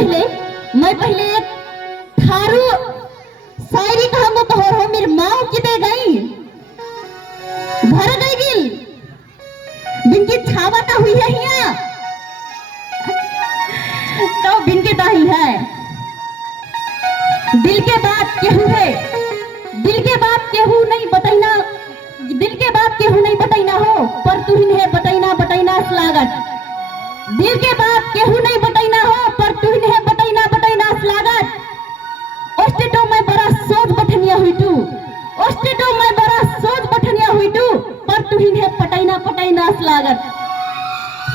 मैं पहले एक थारू शायरी कहूँ तो हो मेरी माँ किते गई भर गई गिल बिनकी छावता हुई है यहाँ तो बिनकी दाही है दिल के बात केहू है दिल के बात केहू नहीं बताइना दिल के बात केहू नहीं बताइना हो पर तू ही है बताइना लागत दिल के बात केहू नहीं बताइना हो पर तू ही है बताइना लागत ओस्टेटो में बड़ा सोच बठनिया हुई तू ओस्टेटो में बड़ा सोच बठनिया हुई तू पर तू ही है पटाइना लागत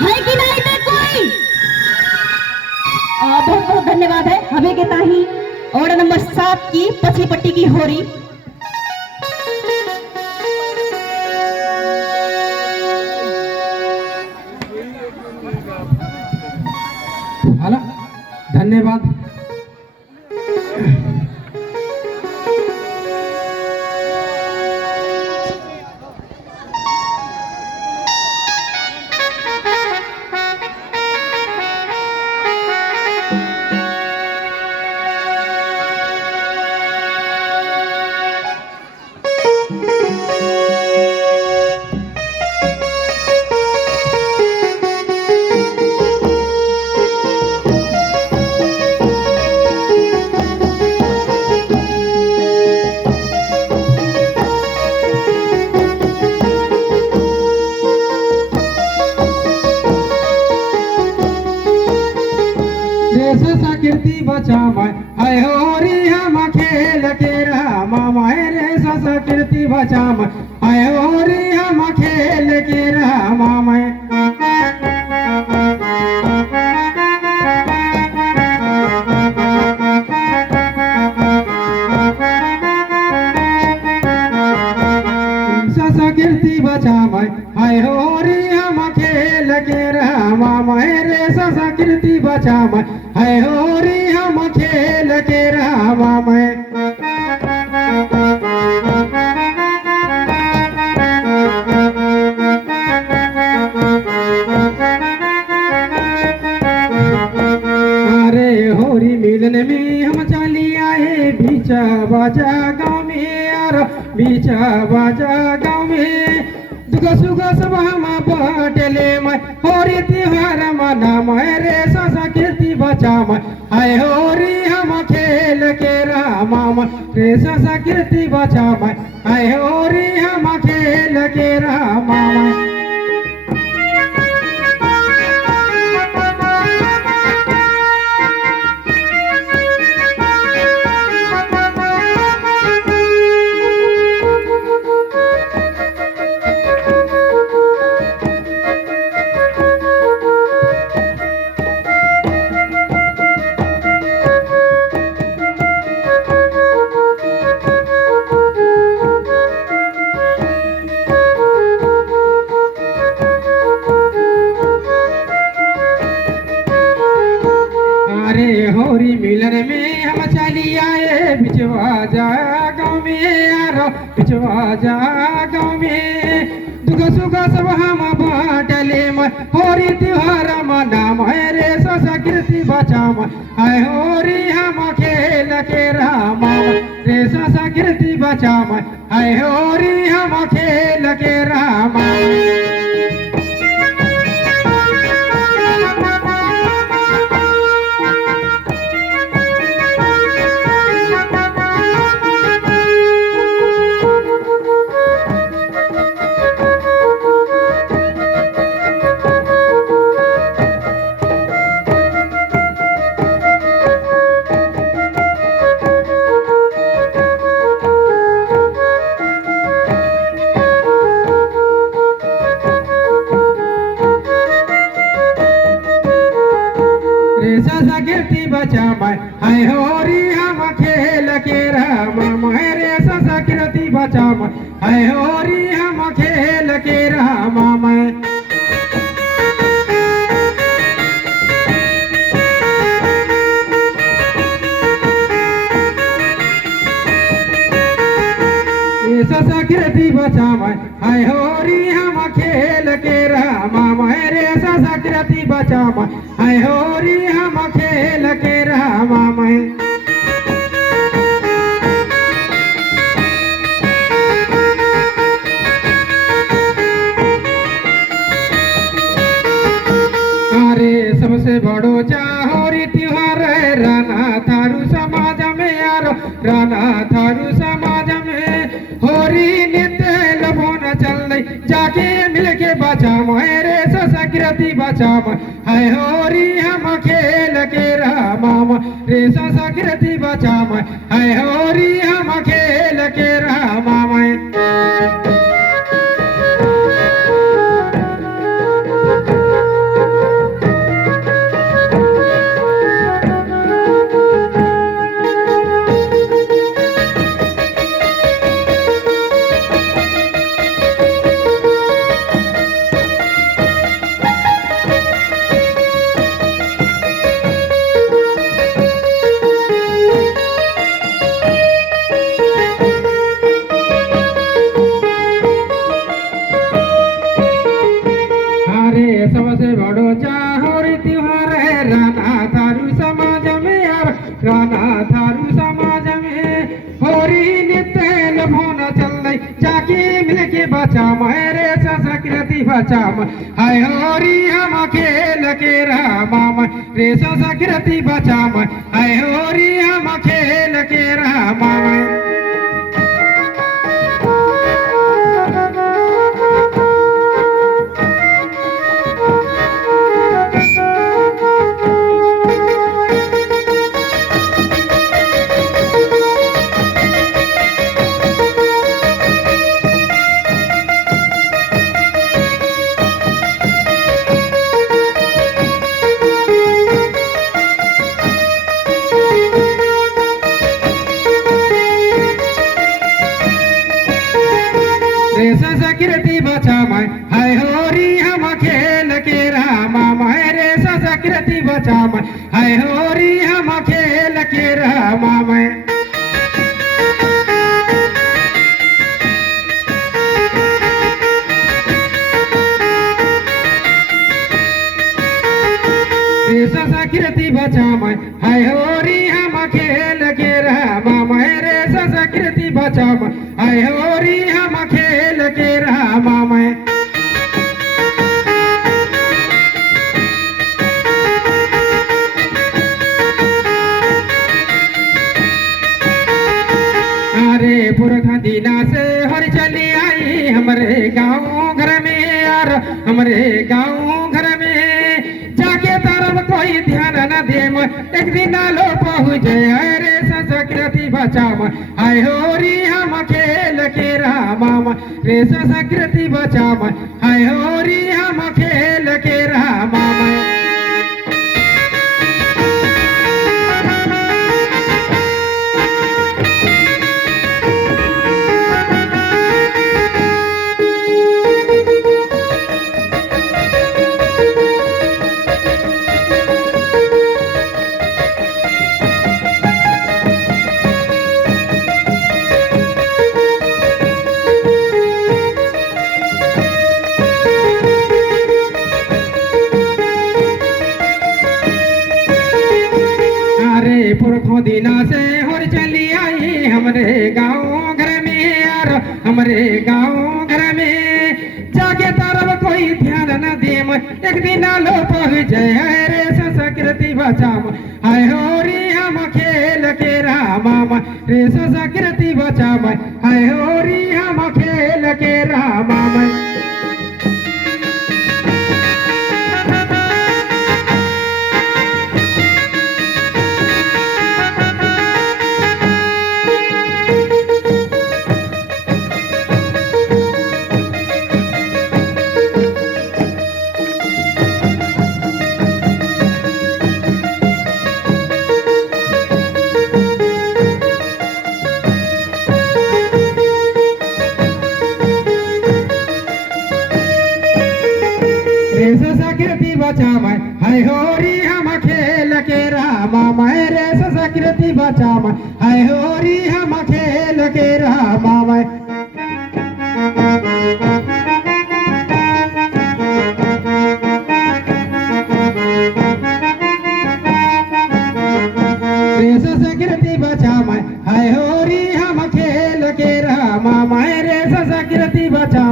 है कि नहीं ते कोई बहुत बहुत धन्यवाद है हमें के ताही और नंबर 7 की पछी पट्टी की होरी हाला धन्यवाद संस्कृति बचावा आय होरी हम खेल के रहा मामा रे संस्कृति बचावा आय होरी हम खेल के रहा मामा संस्कृति बचावा आय होरी हम खेल के रहा मामा रे संस्कृति बचावा है होरी हम खेल के रामा में अरे होरी मिलन में हम चली आए बीचा बाजा गाँव में और बीचा बाजा गाँव में दुख सुख सब हम बाटले मैं होरी त्योहार मना मैं रे संस्कृति बचा मैं आय होरी हम खेल के रामा रे संस्कृति बचा मैं आय होरी हम खेल के रामा होरी मिलन में हम चली आए बिचवा जा गाँव में यारो बिचवा जा गाँव में दुख सुख सब हम बाटले में होरी त्योहार मना रे संस्कृति बचा आय होरी हम खेल के रामा रे संस्कृति बचा आय होरी हम खेल के रामा संस्कृति बचा है होरी हम खेल के रामा रे संस्कृति बचा है होरी हम खेल के रामा संस्कृति बचा है होरी हम खेल के रामा रे संस्कृति बचा है होरी हम खेल के जा होरी त्योहार राना थारू समाज में यारो राना थारू समाज में होरी नित्य लभोन चल जाके मिलके बचा मेरे संस्कृति बचा है होरी हम खेल के राम रे संस्कृति बचा है होरी हम खेल के राम सबसे बड़ो चाहोरी त्योहार है राना थारू समाज में यार राना थारू समाज में होरी नित्य लभोन चल जाके मिलके बचा मेरे संस्कृति बचा हाय होरी हम खेल के राम रे संस्कृति बचा हाय होरी हम खेल के राम संस्कृति बचा हाय होरी हम खेल के राम रे संस्कृति बचा हाय होरी हम खेल के राम संस्कृति बचा हाय होरी हम खेल के राम रे संस्कृति बचा हाय होरी हम खेल के राम अरे पुरखा दीना से हर चली आई हमारे गाँव घर में यार हमारे गाँव घर में जाके तरफ कोई ध्यान न दे एक दिन लो पहुँच रे संस्कृति बचा हाय होरी हम खेल के राम रे संस्कृति बचा हाय होरी हम खेल के राम पुरखों दिना से और चली आई हमारे गाँव घर में यार हमारे गाँव घर में जाके तरफ कोई ध्यान न दे एक दिन लो पहुँच रे संस्कृति बचा हाय होरी हम खेल के राम रे संस्कृति बचा हाय होरी हम खेल के राम संस्कृति बचा हाय होरी हम खेल के राम रे संस्कृति बचा हाय होरी हम खेल के राम संस्कृति बचा हाय होरी हम खेल के राम रे संस्कृति बचा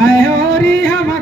हाय होरी हम